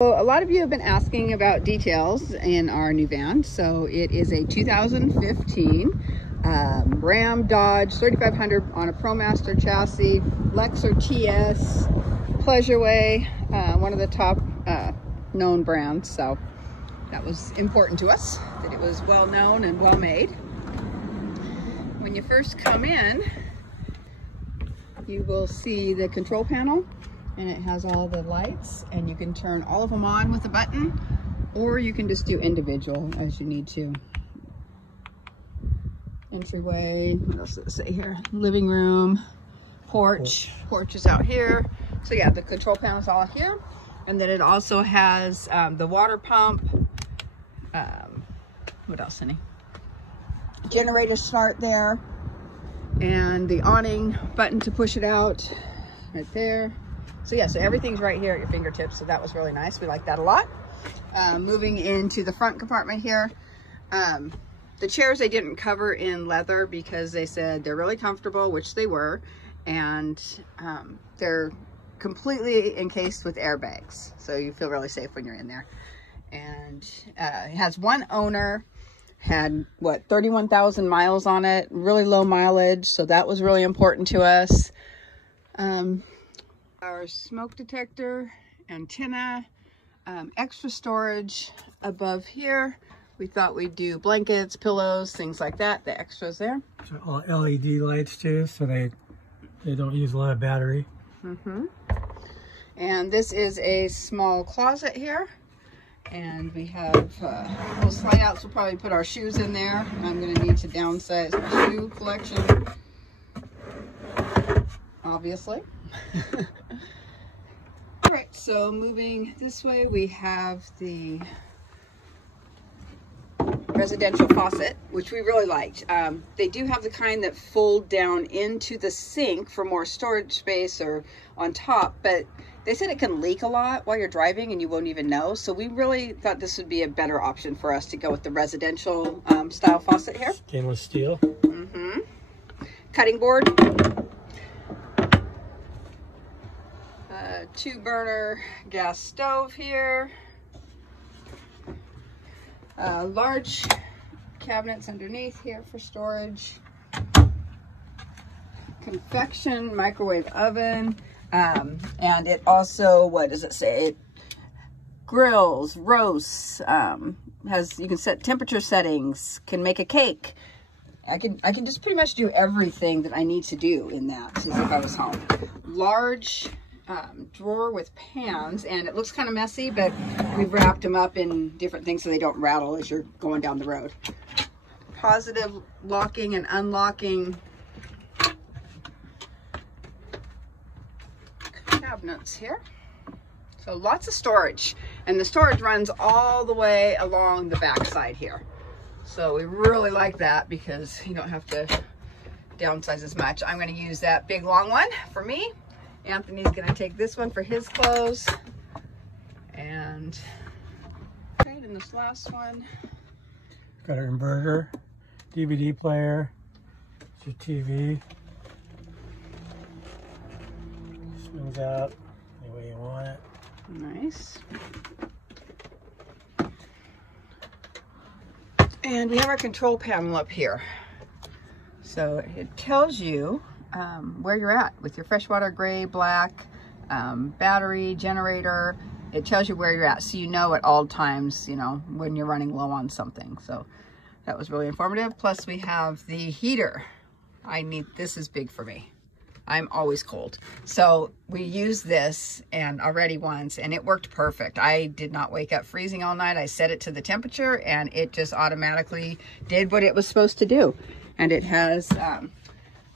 So a lot of you have been asking about details in our new van. So it is a 2015 Ram Dodge 3500 on a ProMaster chassis, Lexer TS, Pleasureway, one of the top known brands. So that was important to us, that it was well known and well made. When you first come in, you will see the control panel, and it has all the lights, and you can turn all of them on with a button, or you can just do individual as you need to. Entryway, what else does it say here? Living room, porch is out here. So yeah, the control panel is all here. And then it also has the water pump. What else, honey? Generator start there. And the awning button to push it out right there. So yeah, so everything's right here at your fingertips. So that was really nice. We like that a lot. Moving into the front compartment here. The chairs they didn't cover in leather because they said they're really comfortable, which they were. And they're completely encased with airbags. So you feel really safe when you're in there. And it has one owner, had what, 31,000 miles on it, really low mileage. So that was really important to us. Our smoke detector, antenna, extra storage above here. We thought we'd do blankets, pillows, things like that, the extras there. So all LED lights too, so they don't use a lot of battery. And this is a small closet here. And we have little slide outs. We'll probably put our shoes in there. I'm going to need to downsize my shoe collection, obviously. All right, so moving this way, we have the residential faucet, which we really liked. They do have the kind that fold down into the sink for more storage space or on top, but they said it can leak a lot while you're driving and you won't even know. So we really thought this would be a better option for us to go with the residential style faucet here. Stainless steel. Cutting board. 2-burner gas stove here. Large cabinets underneath here for storage. Convection microwave oven. And it also, what does it say? It grills, roasts, you can set temperature settings, can make a cake. I can just pretty much do everything that I need to do in that as if I was home. Large drawer with pans, and it looks kind of messy, but we've wrapped them up in different things so they don't rattle as you're going down the road. Positive locking and unlocking cabinets here. So lots of storage, and the storage runs all the way along the back side here. So we really like that because you don't have to downsize as much. I'm going to use that big long one for me. Anthony's going to take this one for his clothes. And right in this last one, got our inverter, DVD player, it's your TV. Spins out any way you want it. Nice. And we have our control panel up here. So it tells you where you're at with your freshwater, gray, black, battery, generator. It tells you where you're at, so you know at all times, you know, when you're running low on something. So that was really informative. Plus we have the heater. This is big for me. I'm always cold. So we used this and already once, and it worked perfect. I did not wake up freezing all night. I set it to the temperature and it just automatically did what it was supposed to do. And it has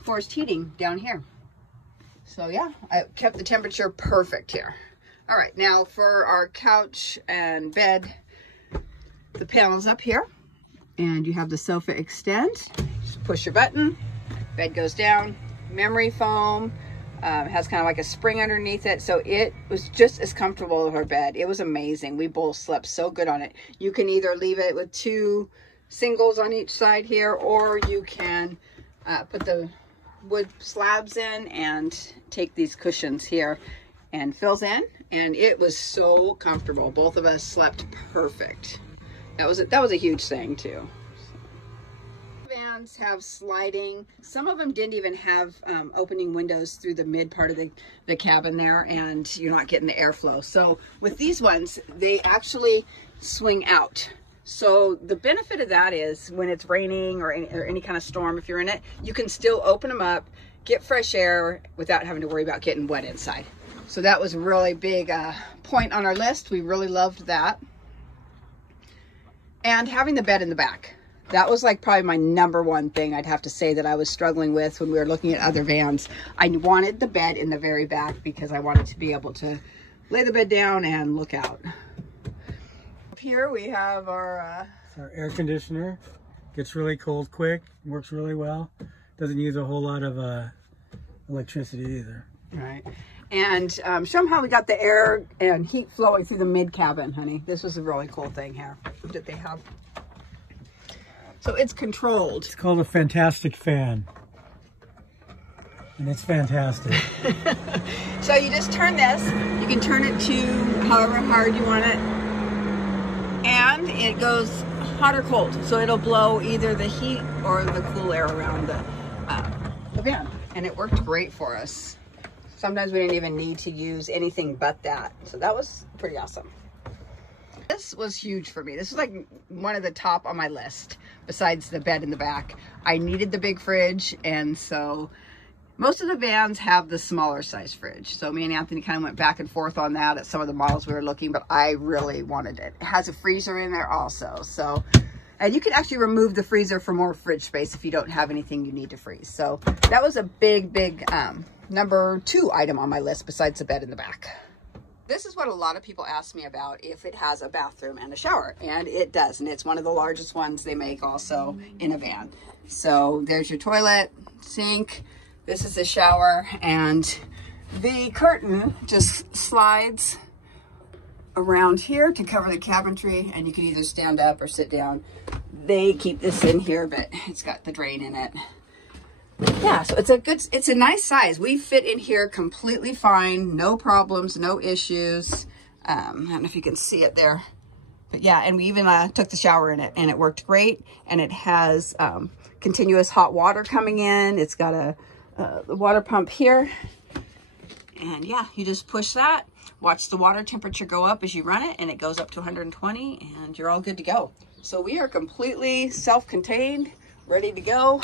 forced heating down here. So yeah, I kept the temperature perfect here. All right, now for our couch and bed, the panel's up here, and you have the sofa extend. Just push your button, bed goes down. Memory foam, has kind of like a spring underneath it, so it was just as comfortable as our bed. It was amazing. We both slept so good on it. You can either leave it with 2 singles on each side here, or you can put the wood slabs in and take these cushions here and fills in, and it was so comfortable. Both of us slept perfect. That was a huge thing too. Vans have sliding. Some of them didn't even have opening windows through the mid part of the cabin there, and you're not getting the airflow. So with these ones, they actually swing out. So the benefit of that is when it's raining or any kind of storm, if you're in it, you can still open them up, get fresh air without having to worry about getting wet inside. So that was a really big point on our list. We really loved that. And having the bed in the back. That was like probably my number one thing I'd have to say that I was struggling with when we were looking at other vans. I wanted the bed in the very back because I wanted to be able to lay the bed down and look out. Up here we have our air conditioner. Gets really cold quick, works really well. Doesn't use a whole lot of electricity either. Right. And show them how we got the air and heat flowing through the mid cabin, honey. This was a really cool thing here that they have. So it's controlled. It's called a fantastic fan. And it's fantastic. So you just turn this. You can turn it to however hard you want it. And it goes hot or cold. So it'll blow either the heat or the cool air around the van. And it worked great for us. Sometimes we didn't even need to use anything but that. So that was pretty awesome. This was huge for me. This was like one of the top on my list besides the bed in the back. I needed the big fridge, and so most of the vans have the smaller size fridge. So me and Anthony kind of went back and forth on that at some of the models we were looking, but I really wanted it. It has a freezer in there also. So, and you can actually remove the freezer for more fridge space if you don't have anything you need to freeze. So that was a big number 2 item on my list besides the bed in the back. This is what a lot of people ask me about, if it has a bathroom and a shower, and it does, and it's one of the largest ones they make also in a van. So there's your toilet, sink, this is the shower, and the curtain just slides around here to cover the cabinetry, and you can either stand up or sit down. They keep this in here, but it's got the drain in it. Yeah, so it's a nice size. We fit in here completely fine, no problems, no issues. I don't know if you can see it there, but yeah, and we even took the shower in it, and it worked great. And it has continuous hot water coming in. It's got a water pump here, and yeah, you just push that, watch the water temperature go up as you run it, and it goes up to 120, and you're all good to go. So we are completely self-contained, ready to go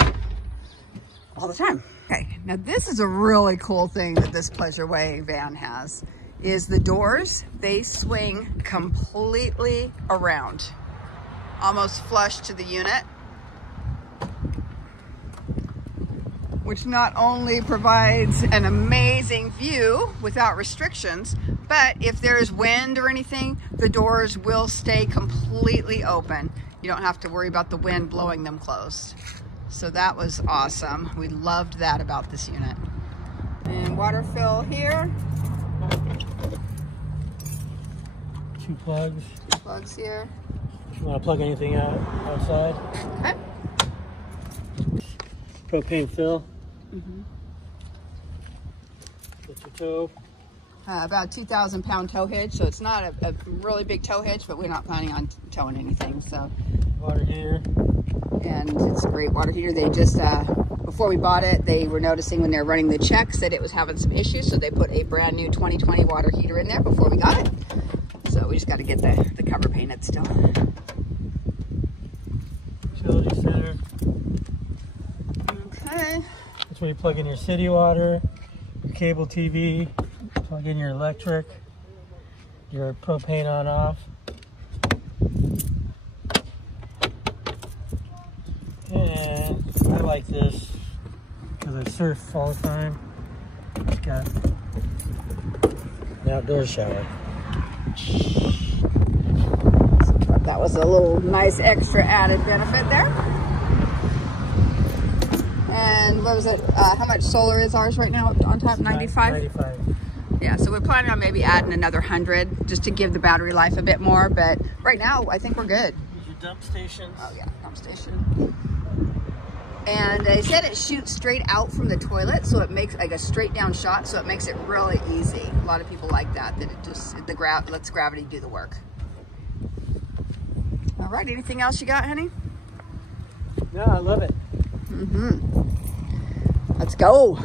all the time. Okay, now this is a really cool thing that this Pleasure Way van has, is the doors, they swing completely around, almost flush to the unit, which not only provides an amazing view without restrictions, but if there's wind or anything, the doors will stay completely open. You don't have to worry about the wind blowing them closed. So that was awesome. We loved that about this unit. And water fill here. 2 plugs. 2 plugs here. If you want to plug anything outside. Okay. Propane fill. Get your tow. About 2,000 pound tow hitch, so it's not a really big tow hitch, but we're not planning on towing anything. So water heater. And it's a great water heater. They just, before we bought it, they were noticing when they were running the checks that it was having some issues, so they put a brand new 2020 water heater in there before we got it. So we just got to get the cover painted still. Utility center. Okay. That's where you plug in your city water, your cable TV, plug in your electric, your propane on off. And I like this because I surf all the time. It's got an outdoor shower. That was a little nice extra added benefit there. And what was it? How much solar is ours right now on top? 95? 95. Yeah, so we're planning on maybe adding another 100 just to give the battery life a bit more. But right now, I think we're good. Here's your dump stations. Oh yeah, dump station. And they said it shoots straight out from the toilet, so it makes like a straight down shot, so it makes it really easy. A lot of people like that it just lets gravity do the work. All right, anything else you got, honey? No, I love it. Let's go.